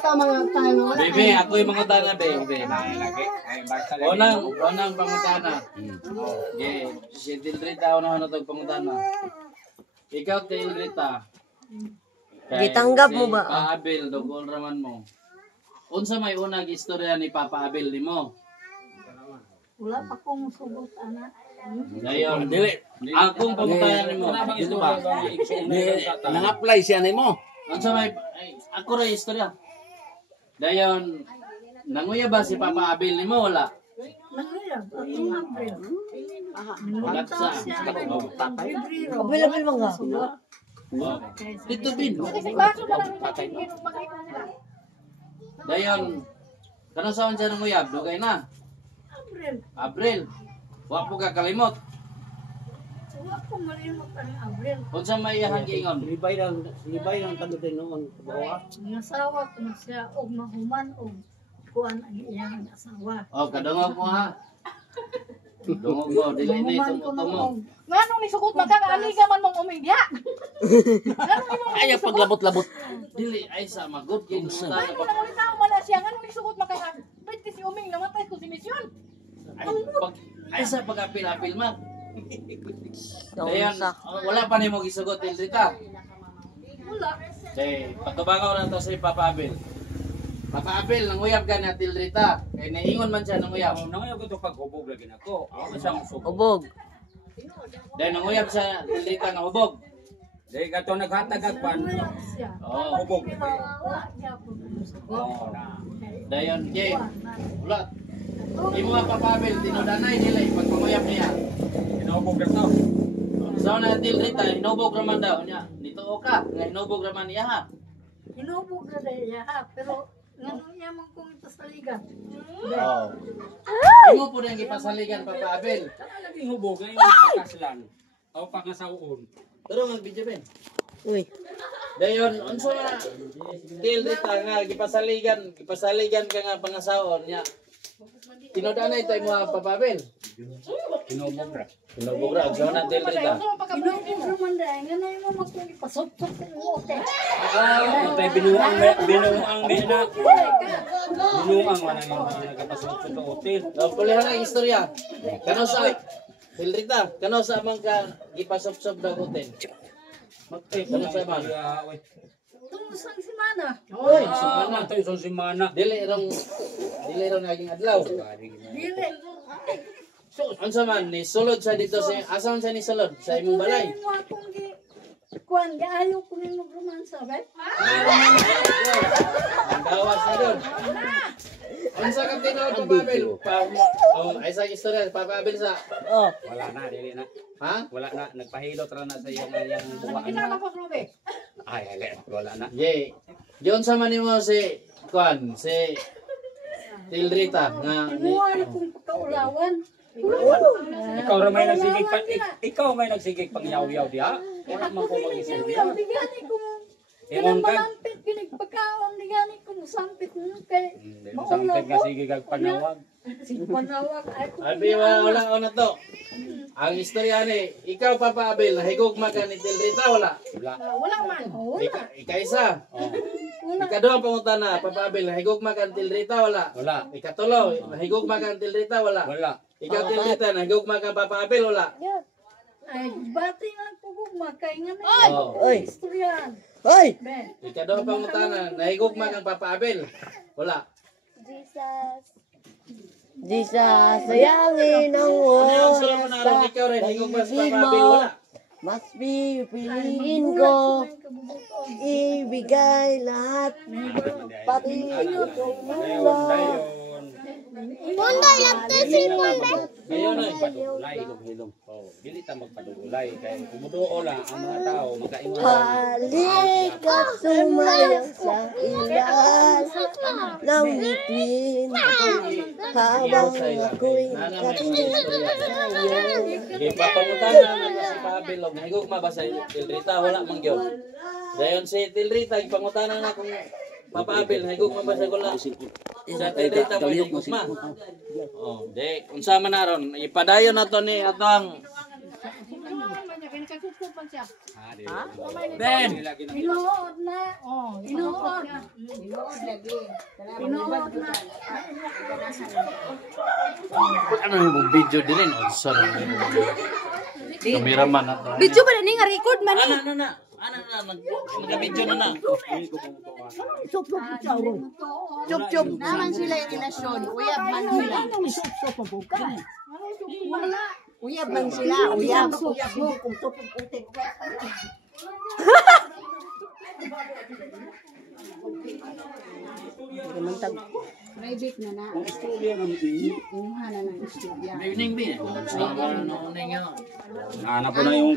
Bebe, ako yung mangutana, bebe. Unang pangutana. Okay, si Tildrita, unang itong pangutana. Ikaw, Tildrita. Gitanggap mo ba? Papa Abel, dugol raman mo. Unsa may unang istorya ni Papa Abel ni mo? Wala pa kong sugot, anak. Dayon, akong pangutana ni mo. Dito ba? Nang-apply siya ni mo. Unsa may ako ra istorya. Dayon, nanguya ba si Papa Abel ni mo wala? Nangayab, atong April. Wala sa. Abil mga. Dito bin. Dayon, kanang saan siya nanguyab? Dugay na. April. Wa po ka kalimot. Wala ko malimot ang April. Unsa may iyang giingon? Libay lang tagutin noon. Ang asawa ko na siya og mahuman og kuan ang iyang asawa. Oh, kadungog mo ha. Dungog mo, dili ni tumuto mo. Nganong nisukot makakaliga man mong umigya? Ay, paglabot-labot. Dili ay sa magud kay Ano nang ulit tao man siya? Nganong nisukot makaka? Pwede si Uming namatay ko si misyon. Ay sa pag-apil-apil ma. Dayan, Naunsa. wala pa nimo gisugot Tildrita. Wala. Kay patubangaw na to si Papa Abel. Papa Abel, nanguyab ka na Tildrita. Kay naingon man siya nanguyab. Nangayaw ko ito pag-hubog lagi na ko. Ako siyang usog. Ubog. Dahil nanguyab siya Tildrita nga hubog. Dahil ka ito naghatag-agpan. Wala siya. Oo. Hubog. Wala niya po sugot. Dayon, Jay. Wala. Di mo nga Papa Abel, tinudanay nila pag manguyab niya. Hinahubog na ito. So na Tildrita, hinubog raman daw niya. Dito o ka, nga hinubog raman niya ha. Hinubog na dahil ha, pero ngano niya man kong ipasaligan. Oo. Imo po rin ipasaligan Papa Abel. Saka laging hubog. Ngayon pakaslan. O pangasawon. Pero mag-video Ben. Uy. Dayon, unsa na Tildrita nga gipasaligan ka nga pangasawon niya. Tinudanay tayo mo Papa Abel. Hinahubog na. Hinubog ra, so na Tildrita. Hinubog naman dahil ngano mo man kong ipasok-sok ng ote. Matay binuang na. Binuang man ang nagkapasok sa hotel. Pulihan ang istorya. Kano sa Tildrita, kano sa man ka gipasop-sop daw hotel. Matay Kano sa man? Itong isang semana. Oy, Semana tayo sa semana. Dili rong naging adlaw. Dili. Unsa man ni sulod sa dito sa asa man sa ni sulod sa imong balay. Mo akong kuan gaayo ko nimo romansa ba? Ang gawas na doon. Unsa ka tinuod Papa Abel? Ay sa istorya Papa Abel sa Oh. Wala na, dili na. ha? Wala na, nagpahilot ra na sa iyang buwan. Kinala ko Ruby. Ay, wala na. Ye. Diyon sa man nimo si kuan si Tildrita nga ni Mo ari kong pagkaulawan. Ikaw ra may nagsigig pa, ikaw may nagsigig pang yaw-yaw diha. Wala man ko magisig diha. Digani ko Ingon ka. malampit kinig pagkaon digani ko sampit mo kay Samtid nga sige kag panawag. si panawag ay ko. Abi wala na to. Ang istorya ni ikaw Papa Abel nahigugma ka ni Tildrita wala. Wala. Wala man. Ikaisa. Oh, Ikaduha ang pangutana Papa Abel nahigugma ka ni Tildrita wala. wala. Ikatulo nahigugma ka ni Tildrita wala. Wala. Ikaw Tildrita nahigugma ka Papa Abel wala. Ay bati lang ko gugma kay nga Oh. Uy. istoryan. Hoy. Ben. Ikaduha ang pangutana nahigugma kang Papa Abel wala. Jesus, sayangin ang Ano yung sula mo oras na sa rin ikaw rin higugma sa pag-ibig Papa Abel mo. wala. Mas pipiliin ko ibigay lahat pati itong mundo. Munday lapte si Munday. Ngayon ay Padulay hilom. Oh, dili ta magpadulay kay kumuduo lang ang mga tao magkaingon. Halika sumayaw sa ilan ng bituin habang ako'y katingin sa'yo. ipapangutana na to si Papa Abel og nahigugma ba sa Tildrita wala man gyud. Dayon si Tildrita ipangutana na kung Papa Abel nahigugma ba sa gula. Sa Tildrita mo higugma. Oh, de unsa man naron ipadayon nato ni atong kay nakasuksok man siya. Ben! Inuod na. Oh, Inuod. Inuod na. Ano yung video din eh? Sorry. Kameraman na. video ba na ni nga record man ni? Ano na? Nag-video na na. Chup-chup. Naman sila yung relasyon. Uyab man sila. Uyab man sila. Uyab. Uyab mo. Kung tupog-utik. Private na na. Inuha na ng istorya. Evening din eh. Ano nga. Hanap ko na yung